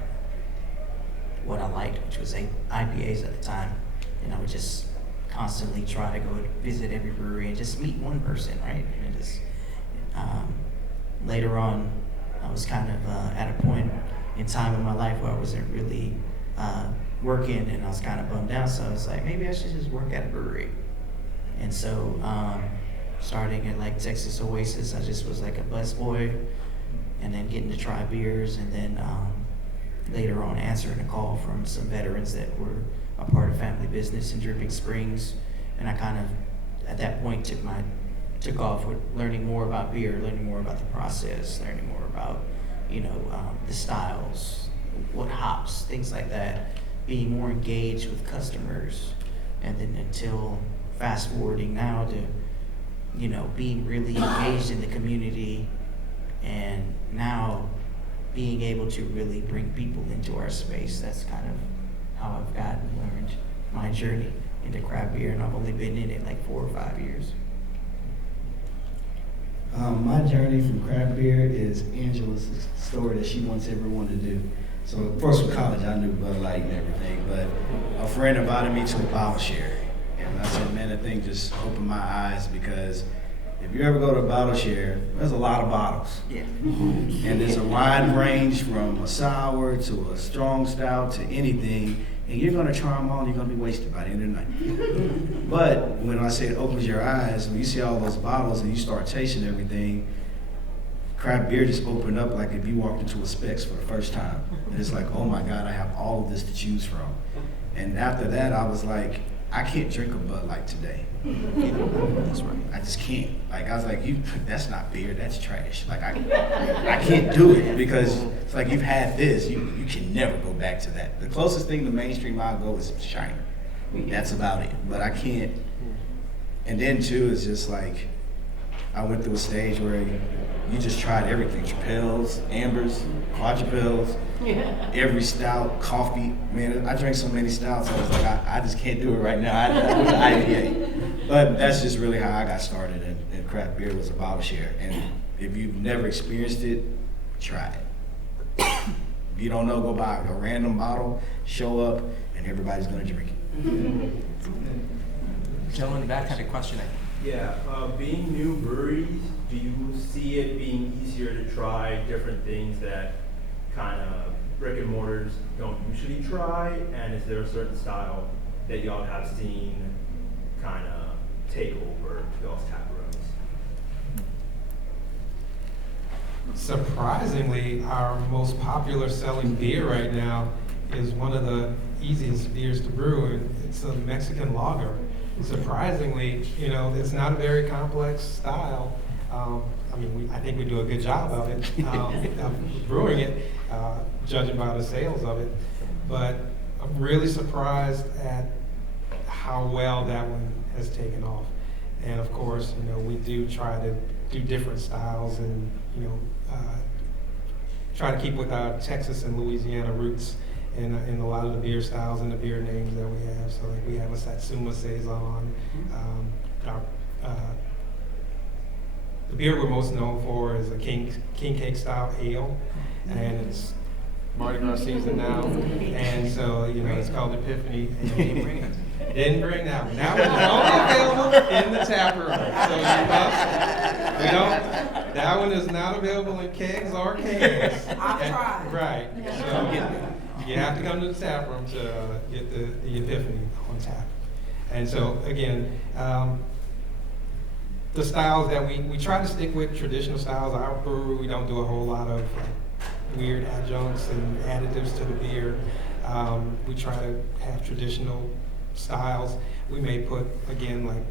what I liked, which was IPAs at the time. And I would just constantly try to go visit every brewery and just meet one person, right? And just later on, I was kind of at a point in time in my life where I wasn't really working, and I was kind of bummed out. So I was like, maybe I should just work at a brewery. And so starting at like Texas Oasis, I just was like a busboy, and then getting to try beers, and then later on answering a call from some veterans that were a part of family business in Dripping Springs. And I kind of, at that point, took off with learning more about beer, learning more about the process, learning more about, the styles, what hops, things like that, being more engaged with customers. And then until fast forwarding now to, being really engaged in the community, and now being able to really bring people into our space. That's kind of how I've learned my journey into craft beer, and I've only been in it like 4 or 5 years. My journey from craft beer is Angela's story that she wants everyone to do. So, of course, with college, I knew Bud Light and everything, but a friend invited me to a bottle share. And I said, man, that thing just opened my eyes, because if you ever go to a bottle share, there's a lot of bottles. Yeah. And there's a wide range from a sour to a strong stout to anything. And you're going to try them all, and you're going to be wasted by the end of the night. But when I say it opens your eyes, when you see all those bottles and you start tasting everything, craft beer just opened up like if you walked into a Specs for the first time. And it's like, oh my God, I have all of this to choose from. And after that, I was like, I can't drink a Bud Light today. That's right. I just can't. Like, I was like, that's not beer, that's trash. Like, I can't do it because it's like you've had this, you can never go back to that. The closest thing to mainstream I'll go is Shiner. That's about it. But I can't. And then too, it's just like, I went through a stage where you just tried everything. Tripels, Ambers, Quadrupels, every stout, coffee. Man, I drank so many stouts, I was like, I just can't do it right now. I was an IPA. But that's just really how I got started, and craft beer was a bottle share. And if you've never experienced it, try it. If you don't know, go buy a random bottle, show up, and everybody's gonna drink it. Gentleman in the back had a question. Yeah, being new breweries, do you see it being easier to try different things that kind of brick and mortars don't usually try? And is there a certain style that y'all have seen kind of take over y'all's tap rooms? Surprisingly, our most popular selling beer right now is one of the easiest beers to brew, and it's a Mexican lager. Surprisingly, it's not a very complex style. I think we do a good job of it, of brewing it, judging by the sales of it. But I'm really surprised at how well that one has taken off. And of course, we do try to do different styles and, try to keep with our Texas and Louisiana roots in a lot of the beer styles and the beer names that we have. So like we have a Satsuma Saison. The beer we're most known for is a King Cake style ale, and it's Mardi Gras season now, and so it's called Epiphany. Didn't bring that one. That one is only available in the tap room. So you must, that one is not available in kegs or cans. I've tried. Right. So you have to come to the tap room to get the Epiphany on tap. And so again, the styles that we try to stick with traditional styles. Our brewery, we don't do a whole lot of weird adjuncts and additives to the beer. We try to have traditional styles. We may put, again,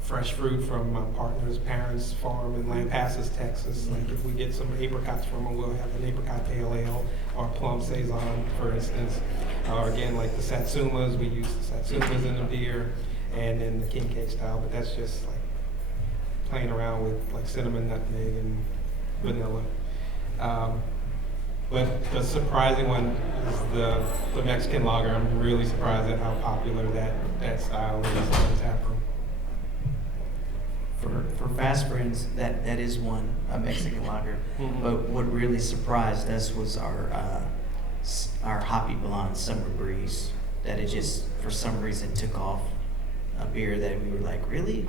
fresh fruit from my partner's parents' farm in Lampasas, Texas. Like if we get some apricots from them, we'll have an apricot pale ale or a plum saison, for instance. Or again, like the Satsumas, we use the Satsumas in the beer, and then the King Cake style, but that's just like playing around with cinnamon, nutmeg, and vanilla. But the surprising one is the Mexican lager. I'm really surprised at how popular that style is in the tap room. For Fast Friends, that is one, a Mexican lager. Mm-hmm. But what really surprised us was our Hoppy Blonde Summer Breeze. That it just, for some reason, took off. A beer that we were like, really?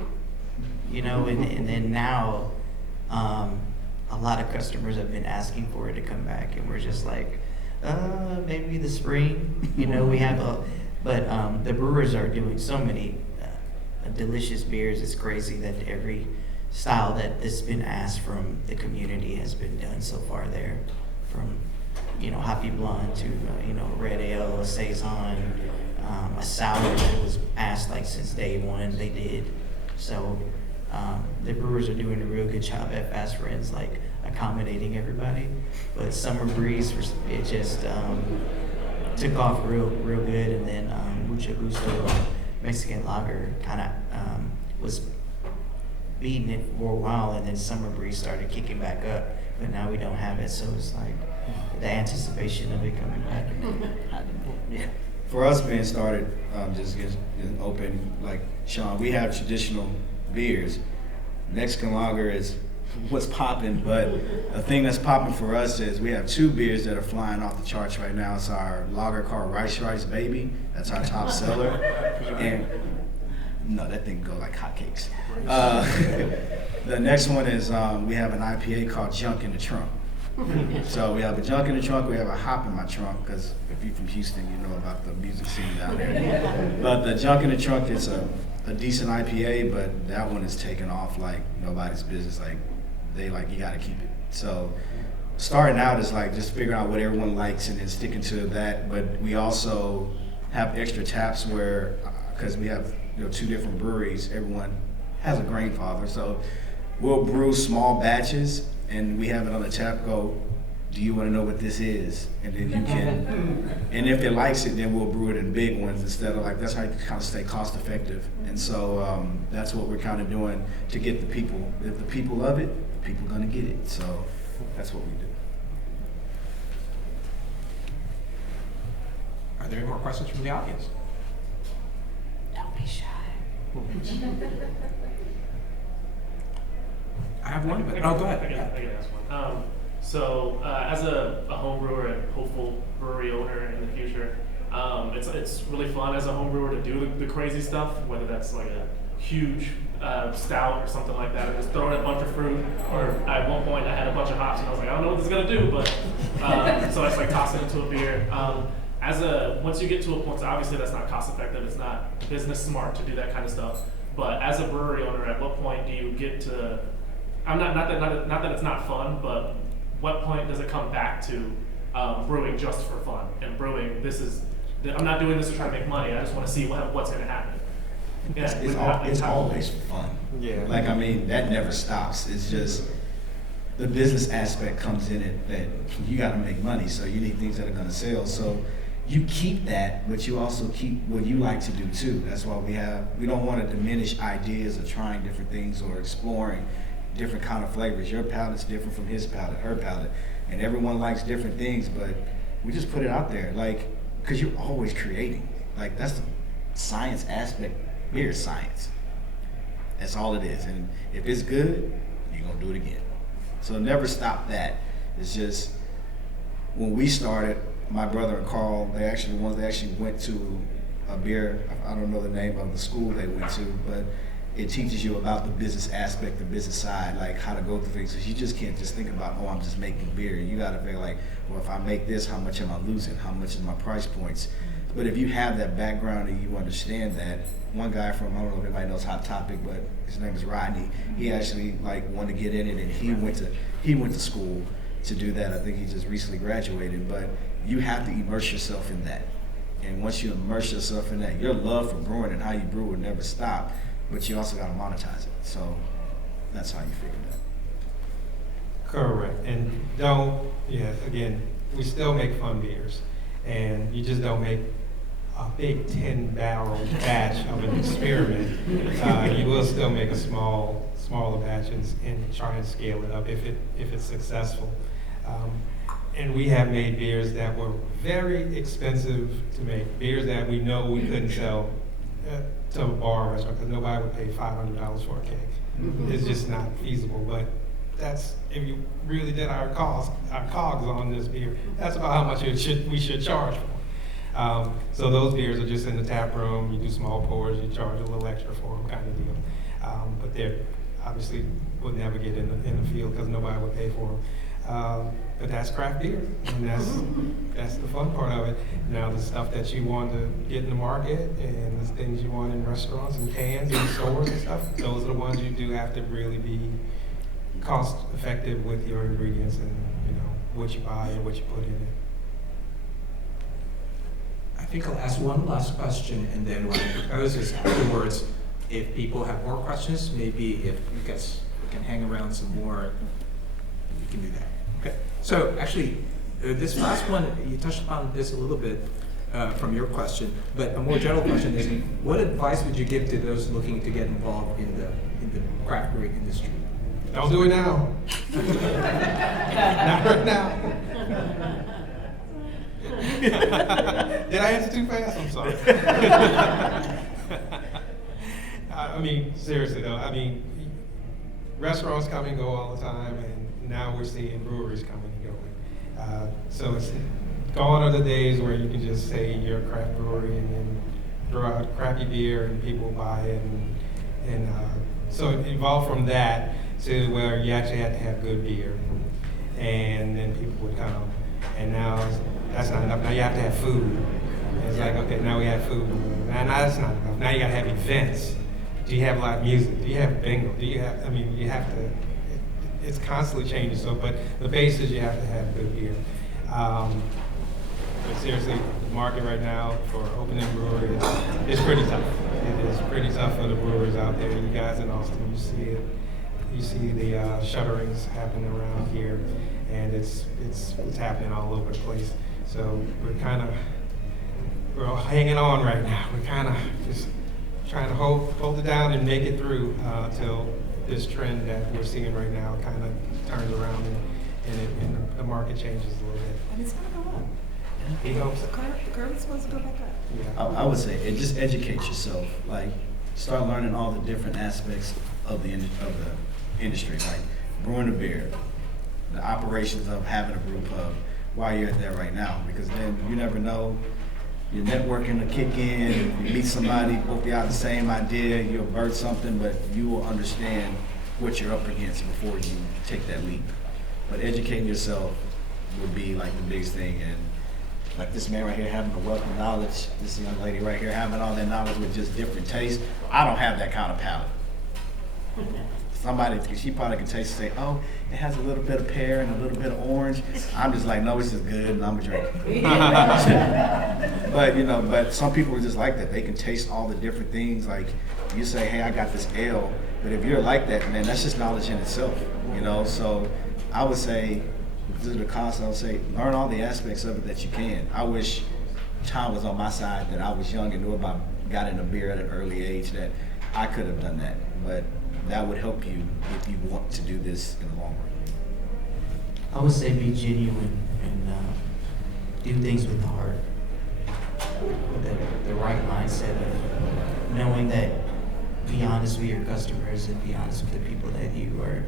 And then now, a lot of customers have been asking for it to come back, and we're just like, maybe the spring. We have but the brewers are doing so many delicious beers. It's crazy that every style that has been asked from the community has been done so far there, from Hoppy Blonde to red ale, a saison, a sour that was asked since day one. They did. So the brewers are doing a real good job at Fast Friends, accommodating everybody. But Summer Breeze, it just took off real good, and then Mucho Gusto Mexican lager kind of was beating it for a while, and then Summer Breeze started kicking back up, but now we don't have it, so it's like the anticipation of it coming back. Yeah. For us being started, just getting open, like Sean, we have traditional beers. Mexican lager is what's popping, but the thing that's popping for us is we have two beers that are flying off the charts right now. It's our lager called Rice Baby. That's our top seller. And no, that thing go like hotcakes. The next one is we have an IPA called Junk in the Trunk. So we have a Junk in the Trunk, we have a Hop in My Trunk, because if you're from Houston, you know about the music scene down there. But the Junk in the Trunk is a decent IPA, but that one is taking off like nobody's business. Like they like, you gotta keep it. So starting out is like just figuring out what everyone likes and then sticking to that. But we also have extra taps where, because we have 2 different breweries, everyone has a grain father. So we'll brew small batches and we have it on the tap, go, do you want to know what this is? And then you can, and if it likes it, then we'll brew it in big ones instead of like, that's how you kind of stay cost effective. And so that's what we're kind of doing to get the people. If the people love it, the people are going to get it. So that's what we do. Are there any more questions from the audience? Don't be shy. I have one, but, I oh, go ahead. can ask one. So as a home brewer and hopeful brewery owner in the future, it's really fun as a home brewer to do the crazy stuff, whether that's like a huge stout or something like that, or just throwing a bunch of fruit. Or at one point I had a bunch of hops and I was like, I don't know what this is gonna do, but so I just like toss it into a beer. Once you get to a point, so obviously that's not cost effective, it's not business smart to do that kind of stuff. But as a brewery owner, at what point do you get to? Not that it's not fun, but what point does it come back to brewing just for fun and brewing? I'm not doing this to try to make money. I just want to see what's going to happen. Yeah, It's always fun. Yeah. Like, I mean, that never stops. It's just the business aspect comes in it that you got to make money, so you need things that are going to sell. So you keep that, but you also keep what you like to do too. That's why we don't want to diminish ideas of trying different things or exploring different kind of flavors. Your palate's different from his palate, her palate, and everyone likes different things, but we just put it out there, like, because you're always creating. Like, that's the science aspect. Beer is science. That's all it is. And if it's good, you're going to do it again. So never stop that. It's just, when we started, my brother and Carl, they actually went to a beer, I don't know the name of the school they went to, but it teaches you about the business aspect, the business side, like how to go through things. Because you just can't just think about, oh, I'm just making beer. You got to figure like, well, if I make this, how much am I losing? How much is my price points? But if you have that background and you understand that, one guy from, I don't know if anybody knows Hot Topic, but his name is Rodney. He actually like wanted to get in it, and he went to school to do that. I think he just recently graduated. But you have to immerse yourself in that. And once you immerse yourself in that, your love for brewing and how you brew will never stop. But you also got to monetize it. So that's how you figure that. Correct. And again, we still make fun beers. And you just don't make a big 10-barrel batch of an experiment. You will still make a smaller batches and try and scale it up if it's successful. And we have made beers that were very expensive to make, beers that we know we couldn't sell to a bar or restaurant because nobody would pay $500 for a keg. Mm-hmm. It's just not feasible. But that's, if you really did our cogs on this beer, that's about how much we should charge for. So those beers are just in the tap room. You do small pours, you charge a little extra for them, kind of deal. But they're obviously would never get in the field because nobody would pay for them. But that's craft beer, and that's the fun part of it. Now the stuff that you want to get in the market and the things you want in restaurants and cans and stores and stuff, those are the ones you do have to really be cost effective with your ingredients and what you buy and what you put in it. I think I'll ask one last question, and then what I propose is afterwards, if people have more questions, maybe if you guys can hang around some more, you can do that. Okay. So actually, this last one, you touched upon this a little bit from your question, but a more general question is, what advice would you give to those looking to get involved in the craft brewing industry? Don't do it now. Not right now. Did I answer too fast? I'm sorry. I mean, seriously though, restaurants come and go all the time, and now we're seeing breweries coming and going. So it's gone are the days where you can just say you're a craft brewery and then throw out crappy beer and people buy it. And so it evolved from that to where you actually had to have good beer. And then people would come. And now that's not enough. Now you have to have food. And it's like, okay, now we have food. Now that's not enough. Now you got to have events. Do you have live music? Do you have bingo? Do you have, you have to, it's constantly changing. So, but the base is you have to have good beer. But seriously, the market right now for opening breweries is pretty tough. It is pretty tough for the brewers out there. You guys in Austin, you see it. You see the shutterings happening around here, and it's happening all over the place. So we're all hanging on right now. We're kind of just trying to hold it down and make it through till this trend that we're seeing right now kind of turns around and the market changes a little bit. And it's gonna go up. He hopes. The curve is supposed to go back up. Yeah. I would say it just educate yourself. Like start learning all the different aspects of the industry, like brewing a beer, the operations of having a brew pub while you're there right now, because then you never know. Your networking will kick in, you meet somebody, both you have the same idea, you'll birth something, but you will understand what you're up against before you take that leap. But educating yourself would be like the biggest thing. And like this man right here having a wealth of knowledge, this young lady right here having all that knowledge with just different tastes. I don't have that kind of palate. Somebody, she probably can taste and say, oh, it has a little bit of pear and a little bit of orange. I'm just like, no, it's just good and I'm a drink. But some people are just like that. They can taste all the different things. Like you say, hey, I got this ale. But if you're like that, man, that's just knowledge in itself, So I would say, to the cost, I would say, learn all the aspects of it that you can. I wish time was on my side, that I was young and got into beer at an early age, that I could have done that. But that would help you if you want to do this in the long run. I would say be genuine and do things with the heart. The right mindset of knowing that, be honest with your customers and be honest with the people that you are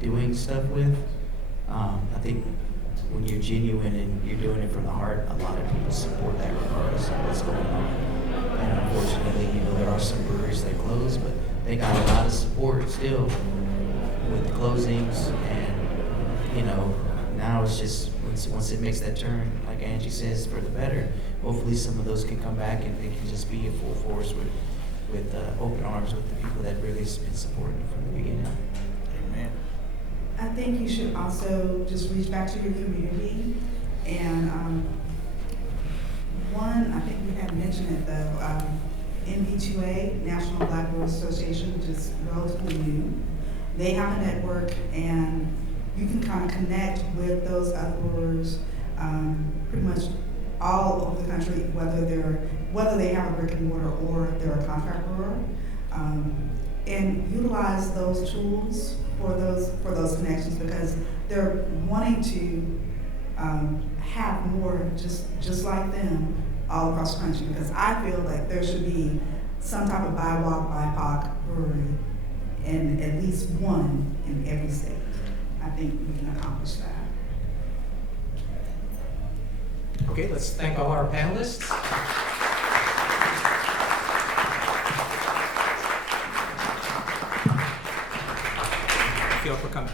doing stuff with. I think when you're genuine and you're doing it from the heart, a lot of people support that regardless of what's going on. And unfortunately, there are some breweries that close, but they got a lot of support still with closings, and now it's just once it makes that turn, like Angie says, for the better. Hopefully, some of those can come back and they can just be in full force with open arms with the people that really has been supporting it from the beginning. Amen. I think you should also just reach back to your community. And one, I think we had mentioned it though, NB2A, National Black Brewers Association, which is relatively new. They have a network, and you can kind of connect with those other brewers pretty much all over the country, whether they have a brick and mortar or they're a contract brewer, and utilize those tools for those connections, because they're wanting to have more just like them all across the country, because I feel like there should be some type of BIWOC, BIPOC brewery, and at least one in every state. I think we can accomplish that. Okay, let's thank all our panelists. Thank you all for coming.